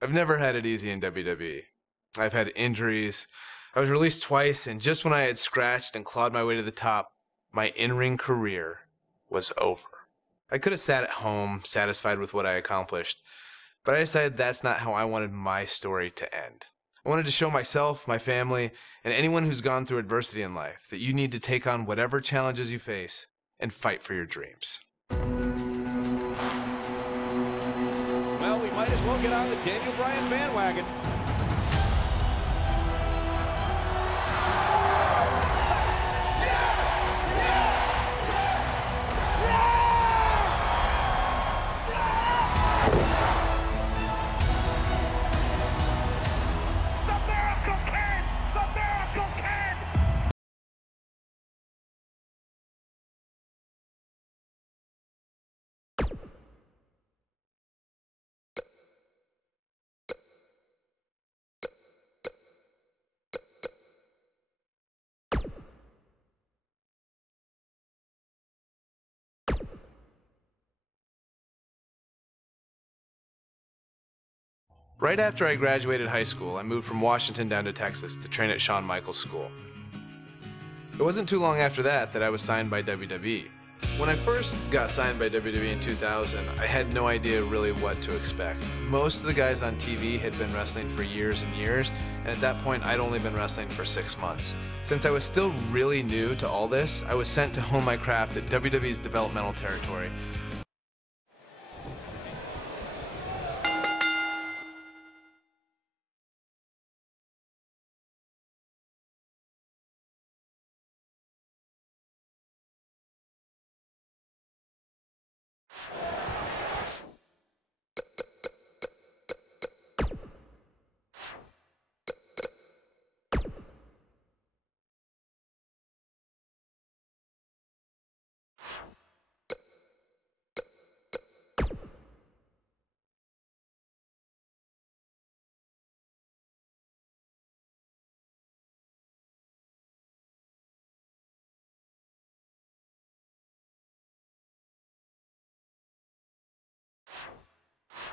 I've never had it easy in WWE. I've had injuries. I was released twice, and just when I had scratched and clawed my way to the top, my in-ring career was over. I could have sat at home, satisfied with what I accomplished, but I decided that's not how I wanted my story to end. I wanted to show myself, my family, and anyone who's gone through adversity in life that you need to take on whatever challenges you face and fight for your dreams. Well, we might as well get on the Daniel Bryan bandwagon. Right after I graduated high school, I moved from Washington down to Texas to train at Shawn Michaels School. It wasn't too long after that I was signed by WWE. When I first got signed by WWE in 2000, I had no idea really what to expect. Most of the guys on TV had been wrestling for years and years, and at that point I'd only been wrestling for 6 months. Since I was still really new to all this, I was sent to hone my craft at WWE's developmental territory.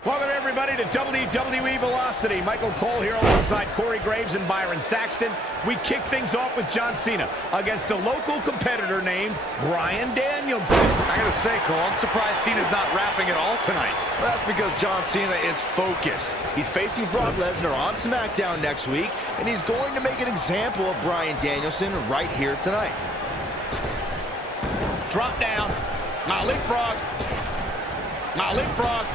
Welcome, everybody, to WWE Velocity. Michael Cole here alongside Corey Graves and Byron Saxton. We kick things off with John Cena against a local competitor named Bryan Danielson. I gotta say, Cole, I'm surprised Cena's not rapping at all tonight. Well, that's because John Cena is focused. He's facing Brock Lesnar on SmackDown next week, and he's going to make an example of Bryan Danielson right here tonight. Drop down. Now leapfrog. Now leapfrog.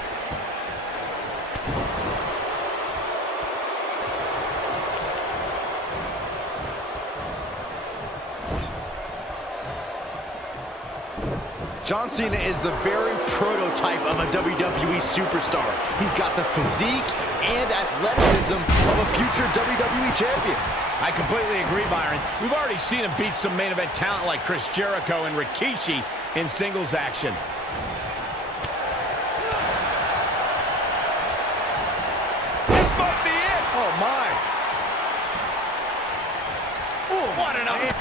John Cena is the very prototype of a WWE superstar. He's got the physique and athleticism of a future WWE champion. I completely agree, Byron. We've already seen him beat some main event talent like Chris Jericho and Rikishi in singles action. This might be it. Oh, my. Oh, what an up.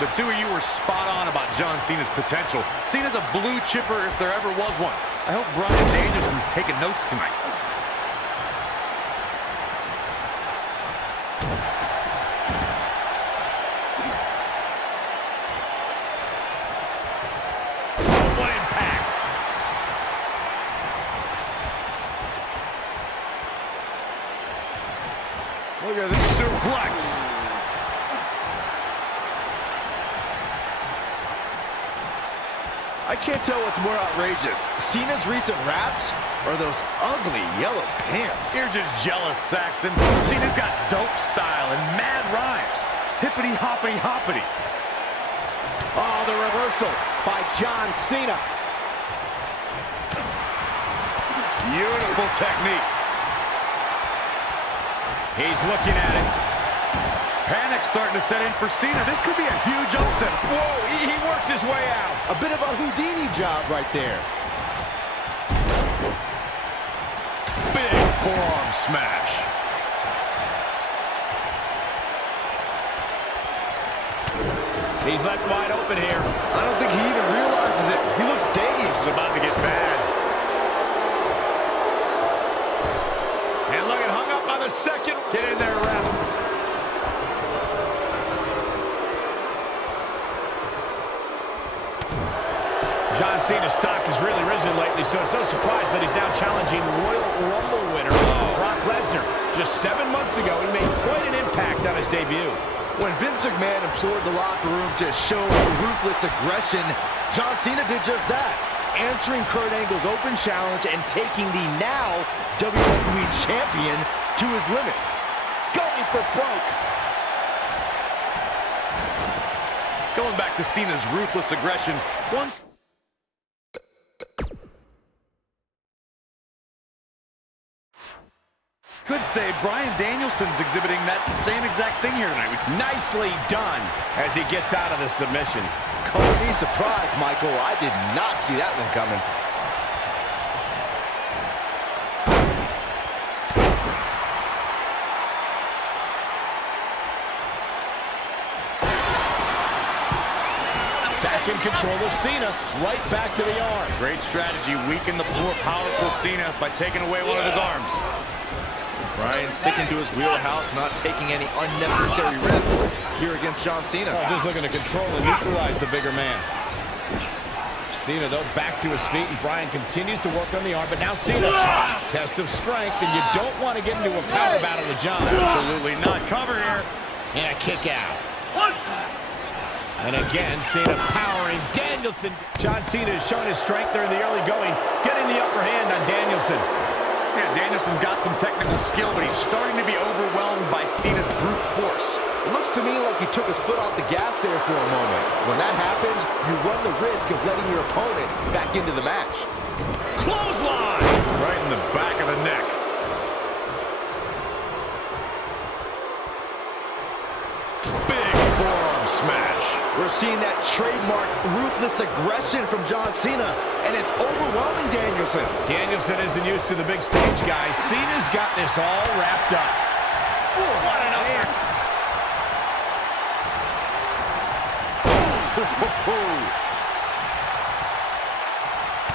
The two of you were spot on about John Cena's potential. Cena's a blue chipper if there ever was one. I hope Bryan Danielson's taking notes tonight. What impact. Look at this suplex. I can't tell what's more outrageous, Cena's recent raps or those ugly yellow pants. You're just jealous, Saxton. Cena's got dope style and mad rhymes. Hippity hoppity hoppity. Oh, the reversal by John Cena. Beautiful technique. He's looking at it. Panic starting to set in for Cena. This could be a huge upset. Whoa, he works his way out. A bit of a Houdini job right there. Big forearm smash. He's left wide open here. I don't think he even realizes it. He looks dazed. It's about to get bad. And Get in there, ref. John Cena's stock has really risen lately, so it's no surprise that he's now challenging Royal Rumble winner Brock Lesnar. Just 7 months ago, he made quite an impact on his debut. When Vince McMahon implored the locker room to show ruthless aggression, John Cena did just that, answering Kurt Angle's open challenge and taking the now WWE Champion to his limit. Going for broke. Going back to Cena's ruthless aggression, could say Bryan Danielson's exhibiting that same exact thing here tonight. Nicely done as he gets out of the submission. Color me surprised, Michael. I did not see that one coming. Back in control of Cena, right back to the arm. Great strategy, weaken the more powerful Cena by taking away one of his arms. Bryan sticking to his wheelhouse, not taking any unnecessary risks here against John Cena. Oh, just looking to control and neutralize the bigger man. Cena, though, back to his feet, and Bryan continues to work on the arm, but now Cena, test of strength, and you don't want to get into a power battle with John. Absolutely not. Cover here. And a kick out. And again, Cena powering Danielson. John Cena has shown his strength there in the early going, getting the upper hand on Danielson. Yeah, Danielson's got some technical skill, but he's starting to be overwhelmed by Cena's brute force. It looks to me like he took his foot off the gas there for a moment. When that happens, you run the risk of letting your opponent back into the match. Clothesline! Right in the back of the neck. Big forearm smash. We're seeing that trademark ruthless aggression from John Cena, and it's overwhelming Danielson. Danielson isn't used to the big stage, guys. Cena's got this all wrapped up. Ooh, what an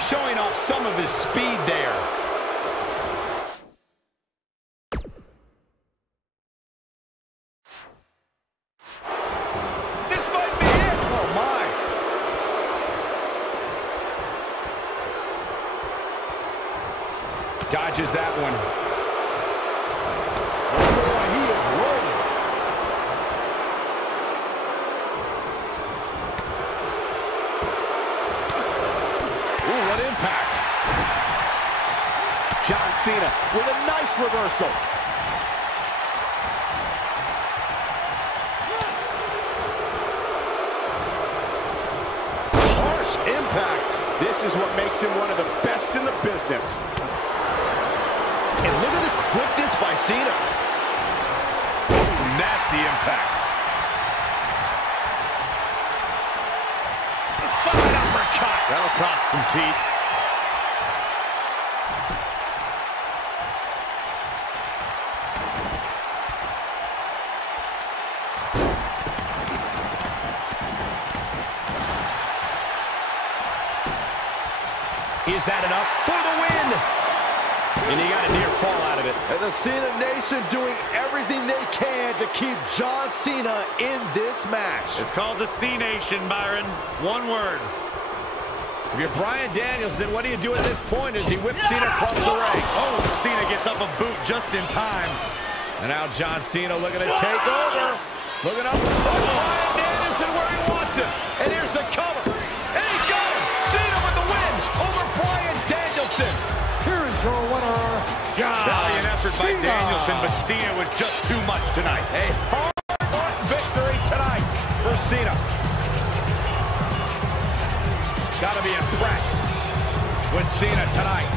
Showing off some of his speed there. This might be it. Oh, my. Dodges that one. Oh, boy, he is rolling. Ooh, what impact. John Cena with a nice reversal. Harsh impact. This is what makes him one of the best in the business. And look at the quickness by Cena. Ooh, nasty impact. An uppercut. That'll cost some teeth. Is that enough for the win? And he got a near fall out of it. And the Cena Nation doing everything they can to keep John Cena in this match. It's called the C Nation, Byron. One word. If you're Bryan Danielson, what do you do at this point as he whips Cena across the ring? Oh, Cena gets up a boot just in time. And now John Cena looking to take over. Looking up. Oh, Bryan Danielson where he wants him. And here's the cover. And he got him. Cena with the win over Bryan Danielson. Here is your winner, John Valiant effort by Cena. Danielson, but Cena with just too much tonight. A hard-fought victory tonight for Cena. Gotta be impressed with Cena tonight.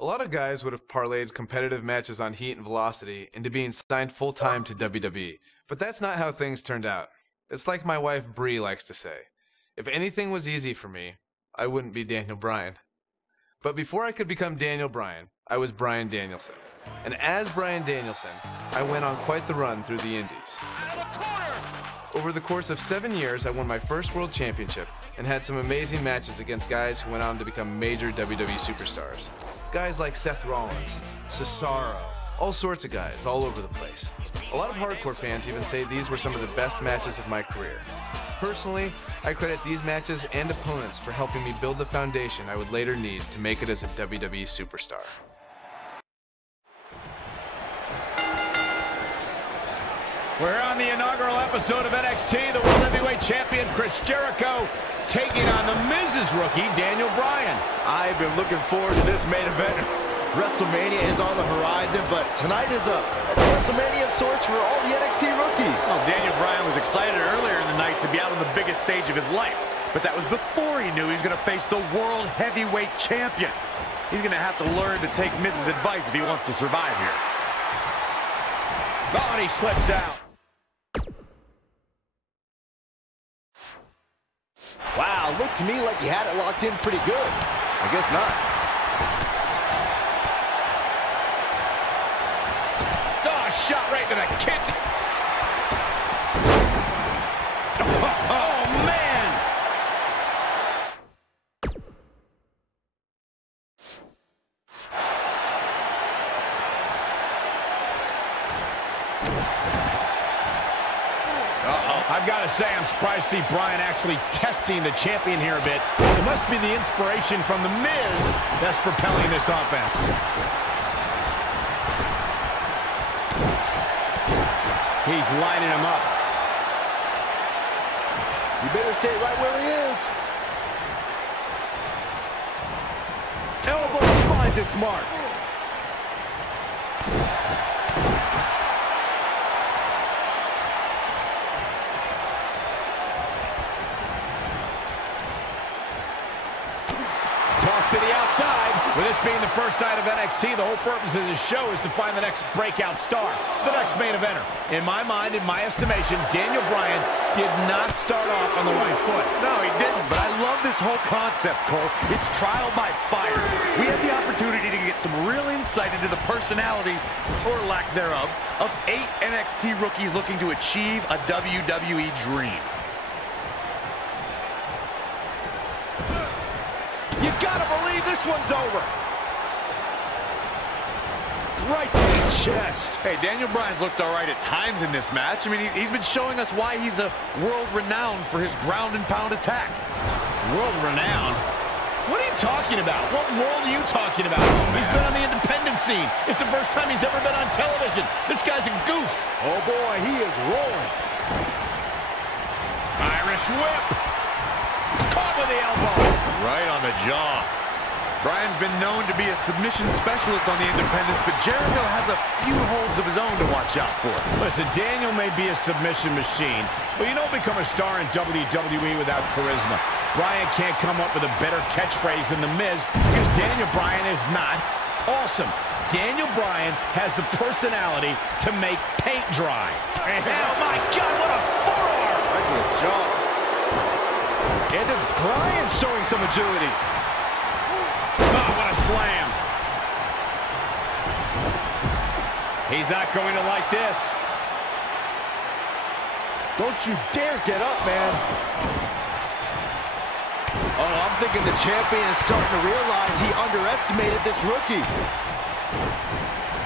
A lot of guys would have parlayed competitive matches on Heat and Velocity into being signed full-time to WWE, but that's not how things turned out. It's like my wife Bree likes to say, if anything was easy for me, I wouldn't be Daniel Bryan. But before I could become Daniel Bryan, I was Bryan Danielson. And as Bryan Danielson, I went on quite the run through the Indies. Over the course of 7 years, I won my first world championship and had some amazing matches against guys who went on to become major WWE superstars. Guys like Seth Rollins, Cesaro, all sorts of guys all over the place. A lot of hardcore fans even say these were some of the best matches of my career. Personally, I credit these matches and opponents for helping me build the foundation I would later need to make it as a WWE superstar. We're on the inaugural episode of NXT. The World Heavyweight Champion Chris Jericho taking on the Miz's rookie, Daniel Bryan. I've been looking forward to this main event. WrestleMania is on the horizon, but tonight is a WrestleMania of sorts for all the NXT rookies. Well, Daniel Bryan was excited earlier in the night to be out on the biggest stage of his life, but that was before he knew he was going to face the World Heavyweight Champion. He's going to have to learn to take Miz's advice if he wants to survive here. Oh, and he slips out. Wow, looked to me like he had it locked in pretty good. I guess not. Oh, shot right to the kick. Oh, man. I've got to say, I'm surprised to see Bryan actually testing the champion here a bit. It must be the inspiration from The Miz that's propelling this offense. He's lining him up. You better stay right where he is. Elbow finds its mark. Toss to the outside. With this being the first night of NXT, the whole purpose of this show is to find the next breakout star, the next main eventer. In my mind, in my estimation, Daniel Bryan did not start off on the right foot. No, he didn't, but I love this whole concept, Cole. It's trial by fire. We had the opportunity to get some real insight into the personality, or lack thereof, of 8 NXT rookies looking to achieve a WWE dream. You gotta believe this one's over. Right to the chest. Hey, Daniel Bryan's looked all right at times in this match. I mean, he's been showing us why he's a world-renowned for his ground and pound attack. World-renowned? What are you talking about? What world are you talking about? He's been on the independent scene. It's the first time he's ever been on television. This guy's a goof. Oh boy, he is rolling. Irish whip. Caught with the elbow. Right on the jaw. Bryan's been known to be a submission specialist on the independents, but Jericho has a few holds of his own to watch out for. Listen, Daniel may be a submission machine, but you don't become a star in WWE without charisma. Bryan can't come up with a better catchphrase than The Miz because Daniel Bryan is not awesome. Daniel Bryan has the personality to make paint dry. And oh my God, what a forearm! Right to the jaw. And it's Bryan showing some agility. Oh, what a slam. He's not going to like this. Don't you dare get up, man. Oh, I'm thinking the champion is starting to realize he underestimated this rookie.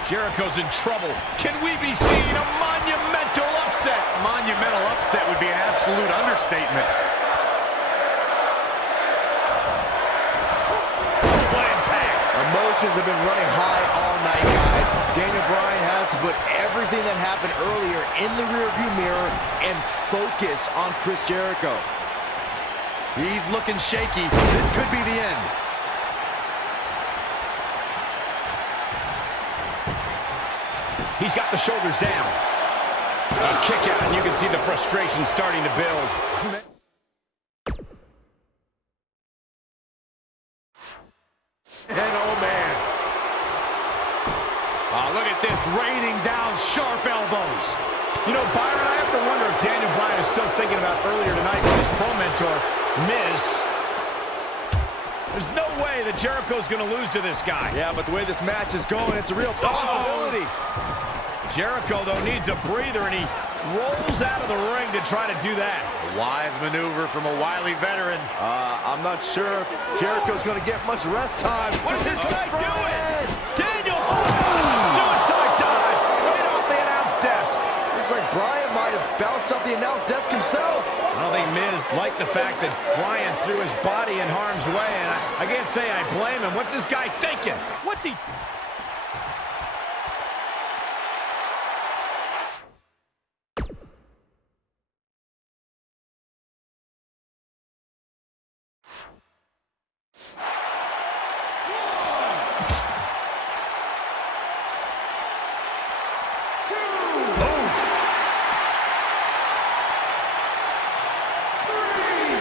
Jericho's in trouble. Can we be seeing a monumental upset? Monumental upset would be an absolute understatement. Emotions have been running high all night, guys. Daniel Bryan has to put everything that happened earlier in the rearview mirror and focus on Chris Jericho. He's looking shaky. This could be the end. He's got the shoulders down. A kick out, and you can see the frustration starting to build. And oh man. Oh, look at this, raining down sharp elbows. You know, Byron, I have to wonder if Daniel Bryan is still thinking about earlier tonight with his pro mentor, Miz. There's no way that Jericho's going to lose to this guy. Yeah, but the way this match is going, it's a real possibility. Jericho, though, needs a breather, and he rolls out of the ring to try to do that. A wise maneuver from a wily veteran. I'm not sure if Jericho's going to get much rest time. What's this guy doing? Daniel! Suicide dive right off the announce desk. Looks like Bryan might have bounced off the announce desk himself. I don't think Miz liked the fact that Bryan threw his body in harm's way, and I can't say I blame him. What's this guy thinking? What's he...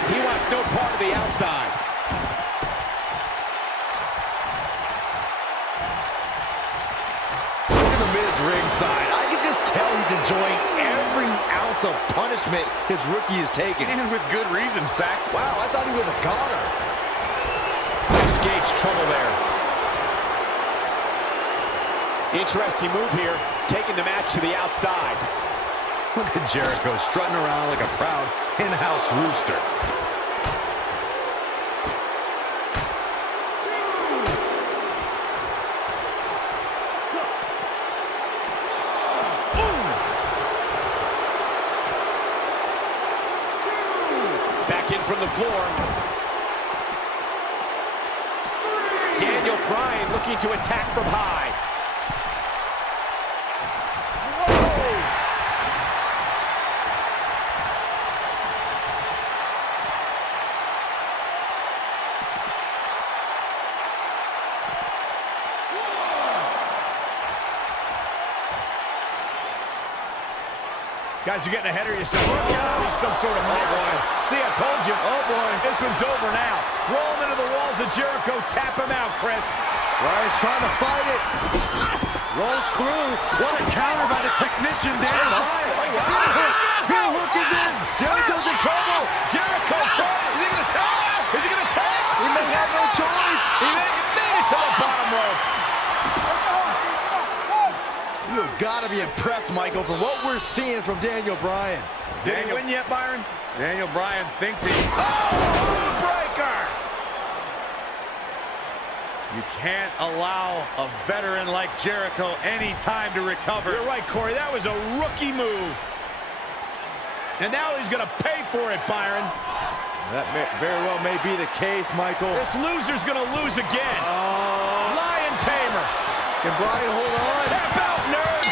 He wants no part of the outside. Look at the Miz ringside. I can just tell he's enjoying every ounce of punishment his rookie is taking. And with good reason, Sax. Wow, I thought he was a goner. Escapes trouble there. Interesting move here, taking the match to the outside. Look at Jericho strutting around like a proud in-house rooster. Back in from the floor. Daniel Bryan looking to attack from high. Guys, you're getting ahead of yourself. Look out. He's some sort of boy. See, I told you. Oh, boy. This one's over now. Roll him into the walls of Jericho. Tap him out, Chris. Bryan's trying to fight it. Rolls through. What a counter by the technician, Dan. Heel hook is in. Jericho's in trouble. Jericho trying. Is he going to tap? Is he going to tap? He may have no choice. He made it to the bottom rope. You've got to be impressed, Michael, for what we're seeing from Daniel Bryan. Did he win yet, Byron? Daniel Bryan thinks he... Oh, breaker! You can't allow a veteran like Jericho any time to recover. You're right, Corey. That was a rookie move. And now he's going to pay for it, Byron. That very well may be the case, Michael. This loser's going to lose again. Lion Tamer. Can Bryan hold on? Tap out, nerd.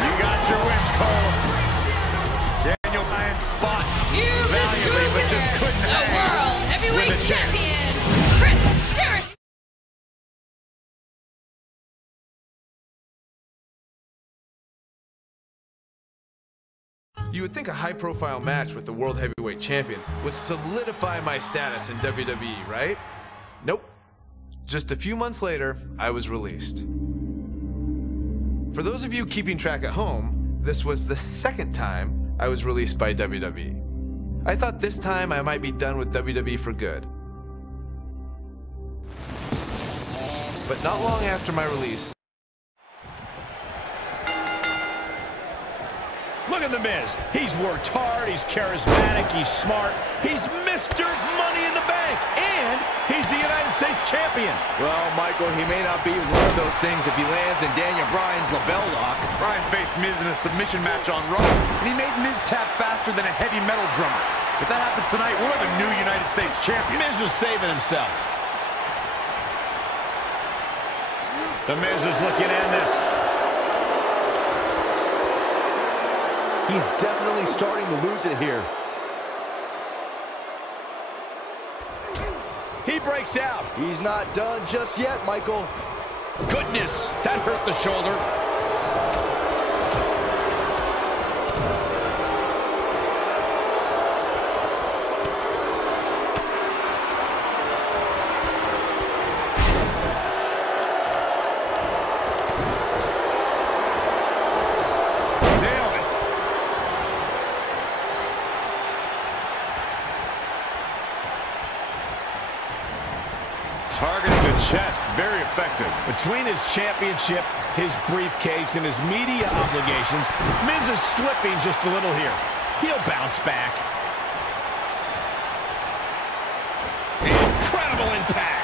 You got your wish, Cole. Daniel Bryan fought valiantly, but just couldn't hang the World Heavyweight with the Champion, Chris Jericho. You would think a high-profile match with the World Heavyweight Champion would solidify my status in WWE, right? Nope. Just a few months later, I was released. For those of you keeping track at home, this was the second time I was released by WWE. I thought this time I might be done with WWE for good. But not long after my release, Look at The Miz. He's worked hard, he's charismatic, he's smart, he's Mr. Money in the Bank, and he's the United States Champion. Well, Michael, he may not be one of those things if he lands in Daniel Bryan's label lock. Bryan faced Miz in a submission match on Raw, and he made Miz tap faster than a heavy metal drummer. If that happens tonight, we'll have a new United States champion. Miz was saving himself. The Miz is looking at this. He's definitely starting to lose it here. He breaks out. He's not done just yet, Michael. Goodness, that hurt the shoulder. Targeting the chest. Very effective. Between his championship, his briefcase, and his media obligations, Miz is slipping just a little here. He'll bounce back. Incredible impact.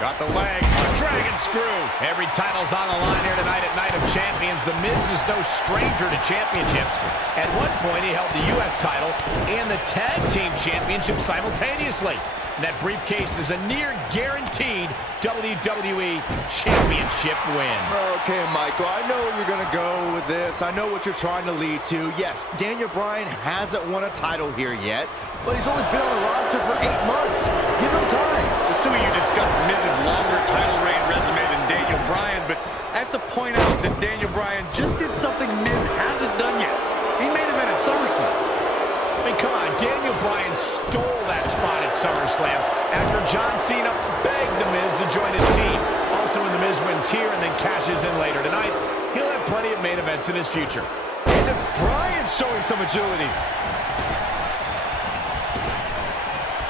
Got the leg, a dragon screw. Every title's on the line here tonight at Night of Champions. The Miz is no stranger to championships. At one point, he held the U.S. title and the Tag Team Championship simultaneously. And that briefcase is a near guaranteed WWE Championship win. Okay, Michael, I know where you're going to go with this. I know what you're trying to lead to. Yes, Daniel Bryan hasn't won a title here yet, but he's only been on the roster for 8 months. Give him time. The two of you discussed Miz's longer title reign resume than Daniel Bryan, but I have to point out that Daniel Bryan just did something Miz hasn't done yet. He main evented SummerSlam. I mean, come on, Daniel Bryan stole that spot at SummerSlam after John Cena begged The Miz to join his team. Also, when The Miz wins here and then cashes in later tonight, he'll have plenty of main events in his future. And it's Bryan showing some agility.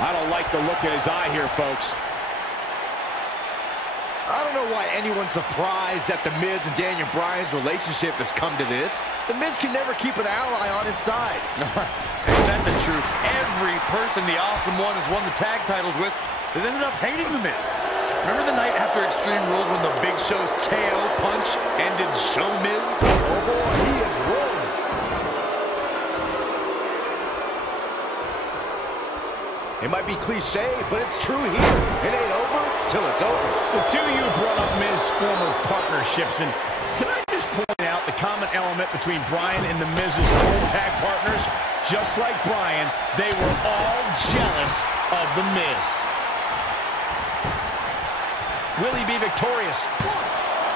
I don't like the look in his eye here, folks. I don't know why anyone's surprised that The Miz and Daniel Bryan's relationship has come to this. The Miz can never keep an ally on his side. Ain't that the truth? Every person the Awesome One has won the tag titles with has ended up hating The Miz. Remember the night after Extreme Rules when the Big Show's KO punch ended Show Miz? Oh boy, he is rolling. It might be cliche, but it's true here. It ain't over till it's over. The two of you brought up Miz's former partnerships, and can I just point out the common element between Bryan and The Miz's old tag partners? Just like Bryan, they were all jealous of The Miz. Will he be victorious?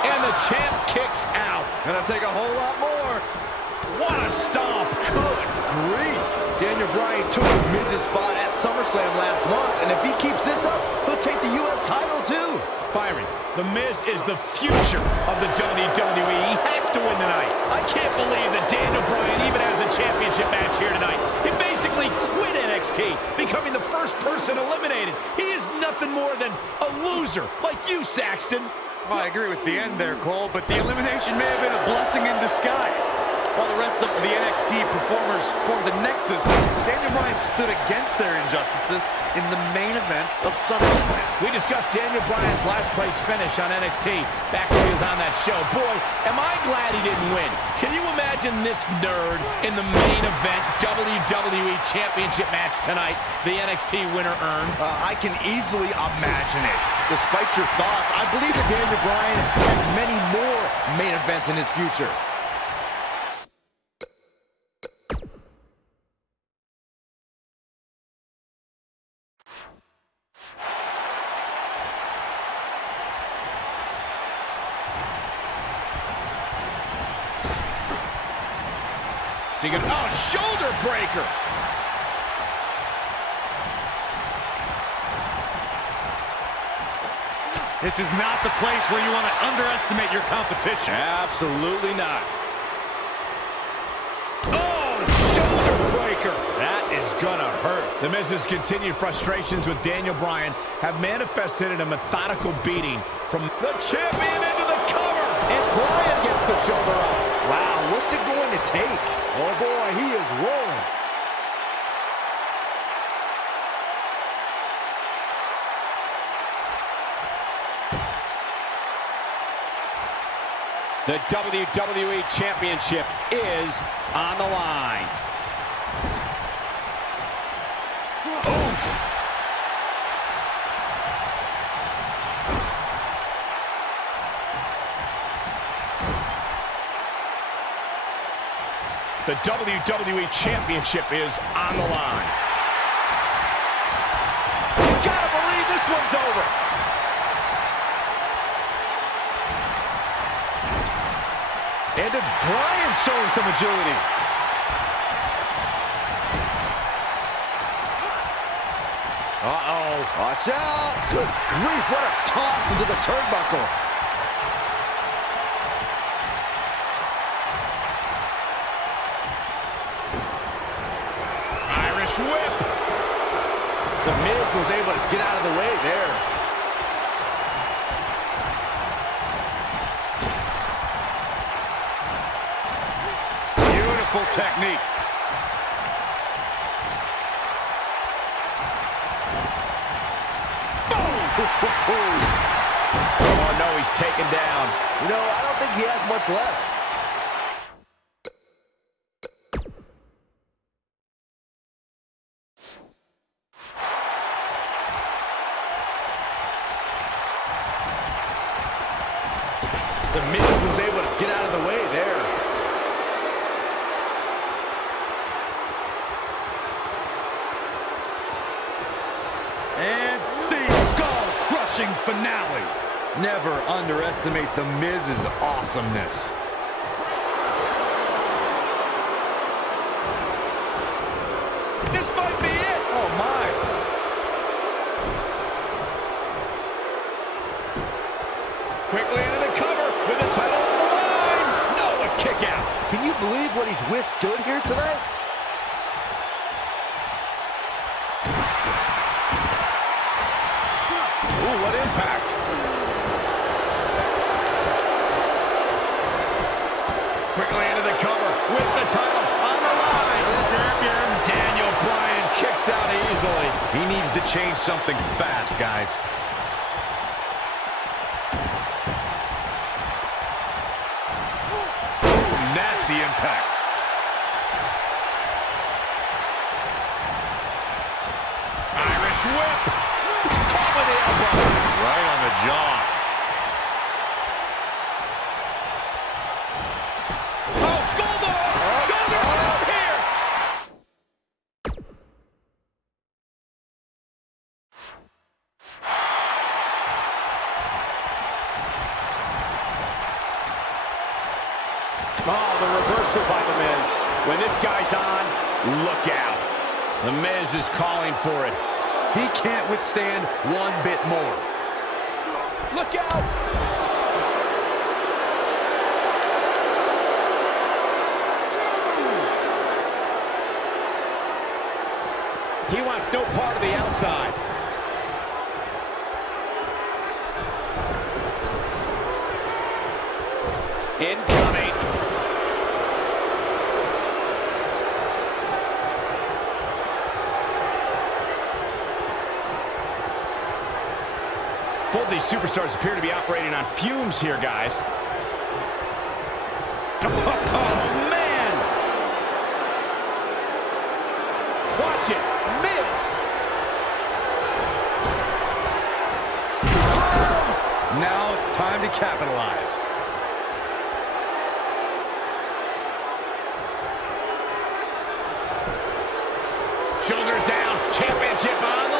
And the champ kicks out. Gonna take a whole lot more. What a stomp. Good Grief. Daniel Bryan took Miz's spot at SummerSlam last month, and if he keeps this up, he'll take the U.S. title too. Byron, The Miz is the future of the WWE. He has to win tonight. I can't believe that Daniel Bryan even has a championship match here tonight. He basically quit NXT, becoming the first person eliminated. He is nothing more than a loser, like you, Saxton. Well, I agree with the end there, Cole, but the elimination may have been a blessing in disguise. While the rest of the NXT performers formed the Nexus, Daniel Bryan stood against their injustices in the main event of SummerSlam. We discussed Daniel Bryan's last place finish on NXT back when he was on that show. Boy, am I glad he didn't win. Can you imagine this nerd in the main event WWE Championship match tonight, the NXT winner earned? I can easily imagine it. Despite your thoughts, I believe that Daniel Bryan has many more main events in his future. Oh, shoulder breaker. This is not the place where you want to underestimate your competition. Absolutely not. Oh, shoulder breaker. That is gonna hurt. The Miz's continued frustrations with Daniel Bryan have manifested in a methodical beating from the champion into the cover. And Bryan gets the shoulder up. Wow, what's it going to take? Oh boy, he is rolling. The WWE Championship is on the line. Oof. The WWE Championship is on the line. You gotta believe this one's over. And it's Bryan showing some agility. Uh-oh. Watch out. Good grief, what a toss into the turnbuckle. Irish whip. The Miz was able to get out of the way there. Beautiful technique. Oh, no, he's taken down. You know, I don't think he has much left. The Miz was able to get out of the way there. And see, skull-crushing finale. Never underestimate the Miz's awesomeness. This might be it. Oh, my. Quickly into the cover with the title on the line. No, a kick out. Can you believe what he's withstood here tonight? Ooh, what impact. Quickly into the cover with the title on the line. Champion Daniel Bryan kicks out easily. He needs to change something fast, guys. Ooh, nasty impact. Irish whip. Top of the elbow. Right on the jaw. Oh, Skullboy! Shoulder up here! Oh, the reversal by The Miz. When this guy's on, look out. The Miz is calling for it. He can't withstand one bit more. Look out! He wants no part of the outside. Incoming. Both these superstars appear to be operating on fumes here, guys. Oh, man! Watch it. Miz! Now it's time to capitalize. Shoulders down, championship on the